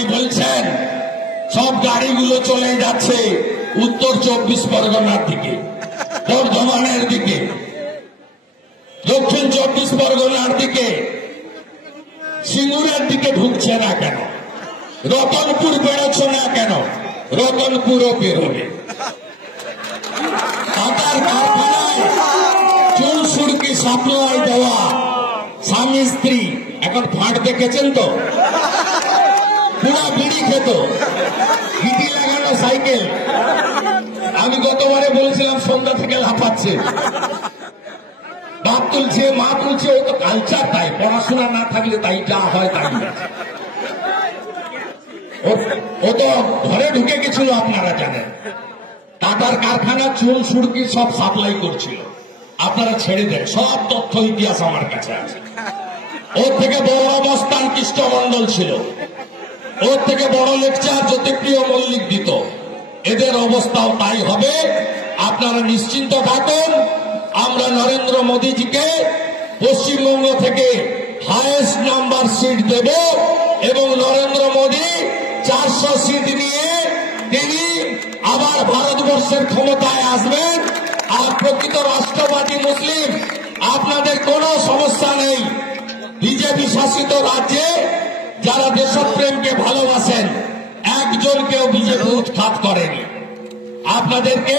জামাই বলছেন সব গাড়িগুলো চলে যাচ্ছে উত্তর 24 পরগনার দিকে, বর্ধমানের দিকে, দক্ষিণ 24 পরগনার দিকে, সিঙ্গুরের দিকে ঢুকছে না কেন? রতনপুর বেরোচ্ছে না কেন? রতনপুরও বেরোবে। আটার কারখানায় চুন সুরকি সাপ্লাই দেওয়া স্বামী স্ত্রী এখন ফাঁট দেখেছেন তো? পুরা বিড়ি খেত, গিটি লাগানো সাইকেল। আমি গতবারে বলছিলাম সন্ধ্যা থেকে লাফাচ্ছে, বাপ তুলছে, মা তুলছে। ও তো কালচার, তাই পড়াশোনা না থাকলে তাই যা হয় তাই। ও তো ঘরে ঢুকে গেছিল, আপনারা জানেন। টাটার কারখানা চুন সুরকি সব সাপ্লাই করছিল। আপনারা ছেড়ে দেন, সব তথ্য ইতিহাস আমার কাছে আছে। ওর থেকে বড় অবস্থান কৃষ্ণমন্ডল ছিল, ওর থেকে বড় লেকচার জ্যোতিপ্রিয় মল্লিক দিত। এদের অবস্থাও তাই হবে, আপনারা নিশ্চিন্ত থাকুন। আমরা নরেন্দ্র মোদীজিকে পশ্চিমবঙ্গ থেকে হাইয়েস্ট নাম্বার সিট দেব এবং নরেন্দ্র মোদী 400 সিট নিয়ে তিনি আবার ভারতবর্ষের ক্ষমতায় আসবেন। আর প্রকৃত রাষ্ট্রবাদী মুসলিম, আপনাদের কোনো সমস্যা নেই। বিজেপি শাসিত রাজ্যে যারা দেশপ্রেমকে ভালোবাসেন, একজনকেও বিজেপি উৎখাত করেনি। আপনাদেরকে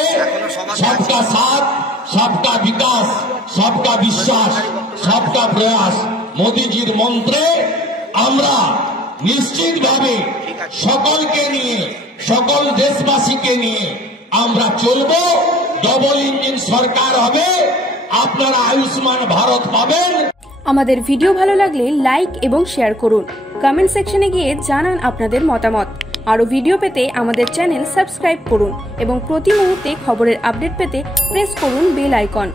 সবকা সাথ, সবকা বিকাশ, সবকা বিশ্বাস, সবকা প্রয়াস মোদীজির মন্ত্রে আমরা নিশ্চিতভাবে সকলকে নিয়ে, সকল দেশবাসীকে নিয়ে আমরা চলব। ডবল ইঞ্জিন সরকার হবে, আপনারা আয়ুষ্মান ভারত পাবেন। আমাদের ভিডিও ভালো লাগলে লাইক এবং শেয়ার করুন। কমেন্ট সেকশনে গিয়ে জানান আপনাদের মতামত। আরও ভিডিও পেতে আমাদের চ্যানেল সাবস্ক্রাইব করুন এবং প্রতি মুহূর্তে খবরের আপডেট পেতে প্রেস করুন বেল আইকন।